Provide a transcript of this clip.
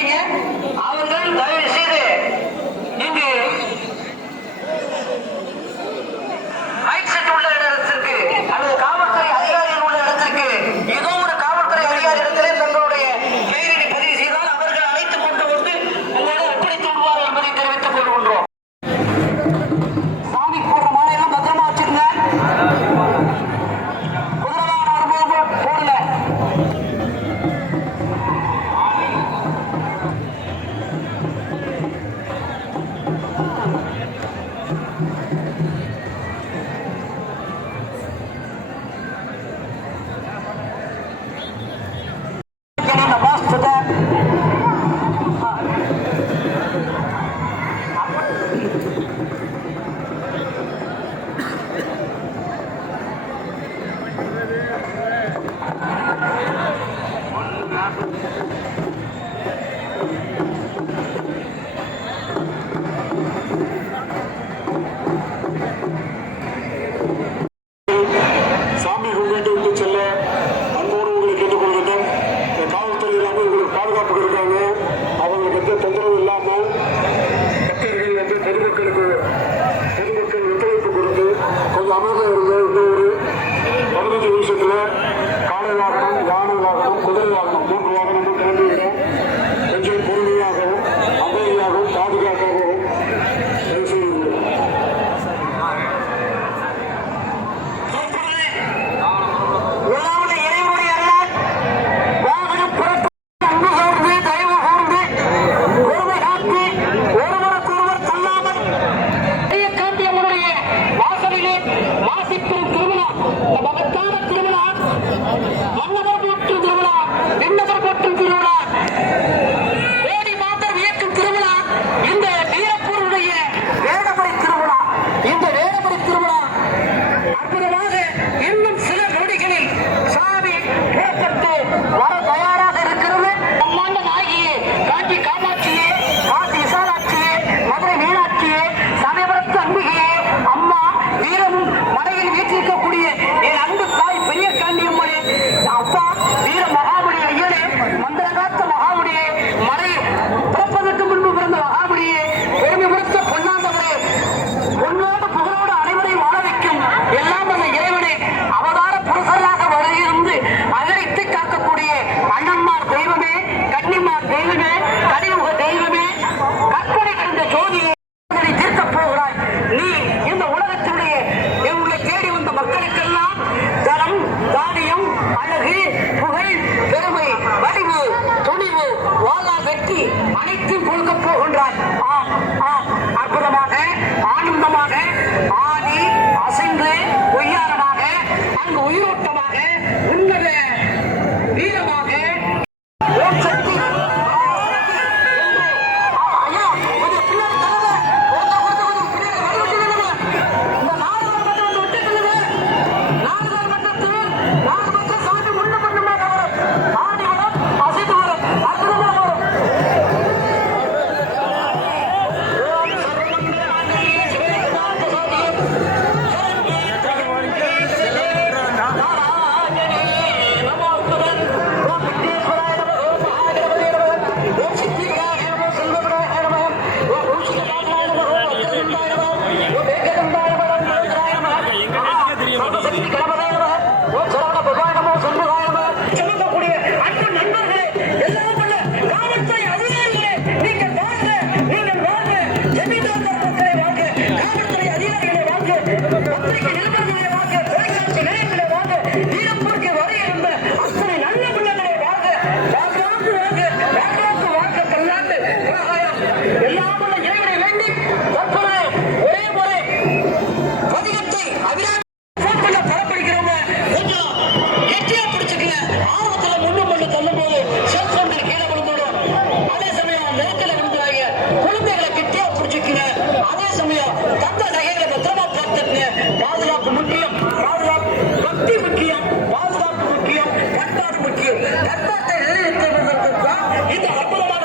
போறீங்க. அவர்கள் தயவு செய்து இங்கு மைக் செட் உள்ள இடத்திற்கு அல்லது காவல்துறை அதிகாரிகள் உள்ள இடத்திற்கு ஏதோ ஒரு காவல்துறை அதிகாரி இடத்திலே தங்களுடைய பெயரினை பதிவு செய்தால் அவர்கள் அழைத்துக் கொண்டு வந்து உங்களை ஒப்படைத்து விடுவார் என்பதை தெரிவித்துக் கொள்கின்றோம். சாமி போடுற மாலையெல்லாம் பத்திரமா வச்சிருங்க. குதிரவான வரும்போது போடுங்க. சாமி கும்பிட்டு விட்டு செல்ல அன்போடு உங்களை கேட்டுக்கொள்கின்றோம். காவல்துறை இல்லாமல் உங்களுக்கு பாதுகாப்பு இருக்காங்க. அவங்களுக்கு எந்த தொந்தரவு இல்லாமல் பக்தர்கள் வந்து பொதுமக்கள் ஒத்துழைப்பு கொடுத்து கொஞ்சம் அமைதியாக இருந்த இன்னொரு 15 நிமிஷத்துல காலை வாகனம், யானை வாகனம், குதிரை வாகனம் 3 வாகனமும் கிளம்பிவிடும். கொஞ்சம் பொறுமையாகவும் அமைதியாகவும் பாதுகாப்பாகவும் அனைத்தும் கொடுக்க போகின்றார். அற்புதமாக ஆனந்தமாக ஆடி அசைந்து ஒய்யாரமாக அங்கு உயிரோட்டமாக உன்னத வீரமாக பாதுகாப்பு முக்கியம். பக்தி முக்கியம், பாதுகாப்பு முக்கியம், பண்பாடு முக்கியம். பண்பாட்டை நிலைநிறுத்துவதற்கு இந்த அற்புதமான